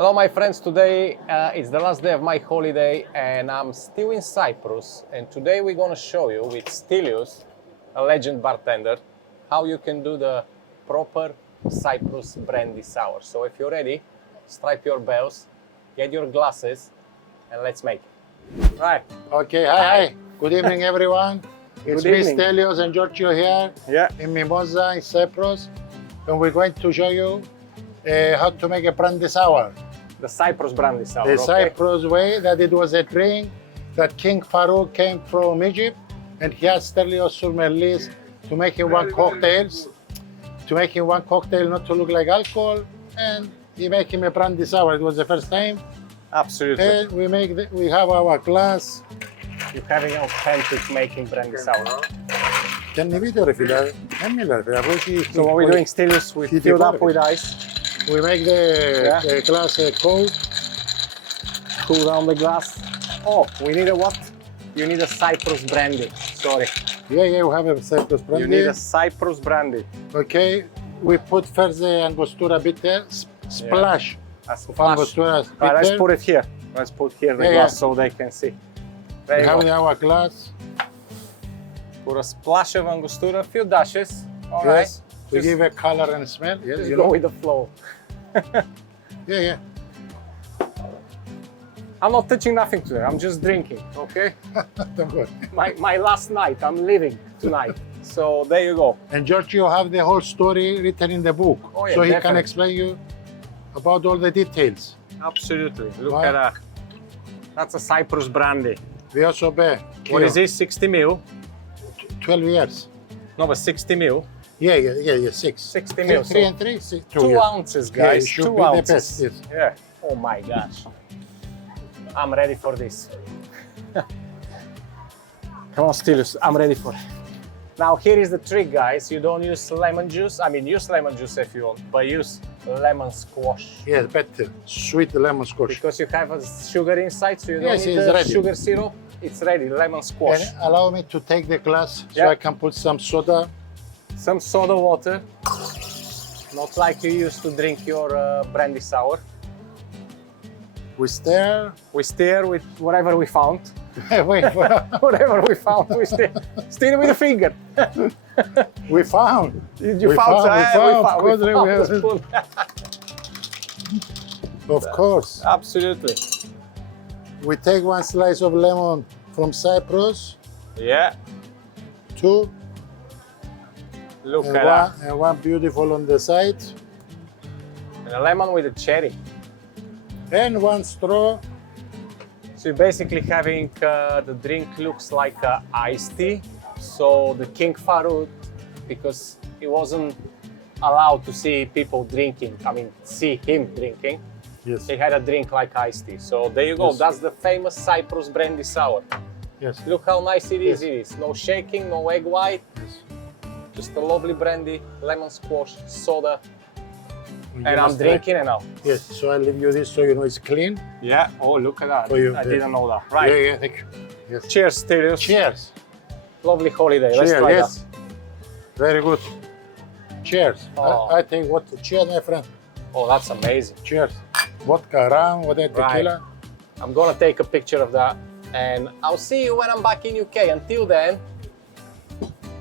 Hello my friends, today it's the last day of my holiday and I'm still in Cyprus, and today we're going to show you with Stelios, a legend bartender, how you can do the proper Cyprus Brandy Sour. So if you're ready, strap your bells, get your glasses and let's make it. Right. Okay, hi. Good evening everyone. It's me, Stelios and Giorgio here in Mimosa in Cyprus, and we're going to show you how to make a brandy sour. The Cyprus Brandy Sour. The Cyprus way, that it was a drink that King Farouk came from Egypt, and he asked Stelios sommeliers to make him one cocktails, not to look like alcohol, and he make him a brandy sour. It was the first time. Absolutely. And we have our glass. You're having authentic making brandy sour. So what we're doing, Stelios, we fill up with ice. We make the glass cold. Cool down the glass. Oh, we need a what? You need a Cyprus brandy. Sorry. Yeah, we have a Cyprus brandy. You need a Cyprus brandy. Okay, we put first the Angostura bitter, splash of Angostura bitter. Right, let's put it here. Let's put here the glass so they can see. We have our glass. Put a splash of Angostura, a few dashes. All right. To give a color and smell. Yes, just go with the flow. Yeah. I'm not touching nothing today. I'm just drinking, okay? Don't worry. My last night. I'm leaving tonight. So there you go. And Giorgio have the whole story written in the book. Oh, yeah, so he definitely can explain you about all the details. Absolutely. Look at that. That's a Cyprus brandy. We also bear. What is this? 60 ml? 12 years. No, but 60 ml. Yeah, 6. 60 ml. 3 and 3, 6. 2 ounces, guys. Yeah, 2 be ounces. The best, yes. Yeah. Oh my gosh. I'm ready for this. Come on, Stelios. I'm ready for it. Now, here is the trick, guys. You don't use lemon juice. I mean, use lemon juice if you want, but use lemon squash. Yes, better. Sweet lemon squash. Because you have a sugar inside, so you don't need the sugar syrup. It's ready, lemon squash. And allow me to take the glass so I can put some soda. Some soda water. Not like you used to drink your brandy sour. We stir. We stir with whatever we found. Wait, whatever we found, we stir. Stir with a finger. We found. You found. We found the spoon. Of course. Absolutely. We take one slice of lemon from Cyprus. Yeah. 2. Look and at that. And one beautiful on the side. And a lemon with a cherry. And 1 straw. So you're basically having the drink looks like iced tea. So the King Farouk, because he wasn't allowed to see people drinking, see him drinking. Yes. He had a drink like iced tea. So there you go. Yes. That's the famous Cyprus Brandy Sour. Yes. Look how nice it is. Yes. It is. No shaking, no egg white. Yes. Just a lovely brandy, lemon squash, soda. And I'm drinking it now. Yes, so I'll leave you this so you know it's clean. Yeah, oh look at that. For you. I didn't know that. Right. Yeah, thank you. Yes. Cheers, Stelios. Cheers. Lovely holiday. Cheers, let's try that. Very good. Cheers. Oh. I think what? Cheers, my friend. Oh, that's amazing. Cheers. Vodka, rum, whatever, tequila. I'm gonna take a picture of that and I'll see you when I'm back in UK. Until then,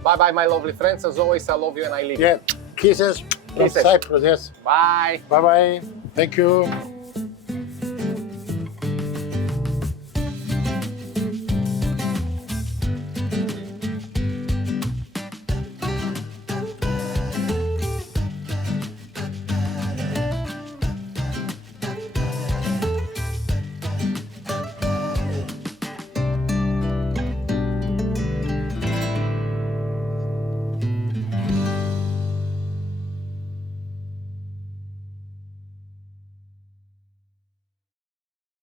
bye-bye, my lovely friends. As always, I love you and I leave you. Yeah, kisses. From Cyprus, yes. Bye. Bye-bye. Thank you.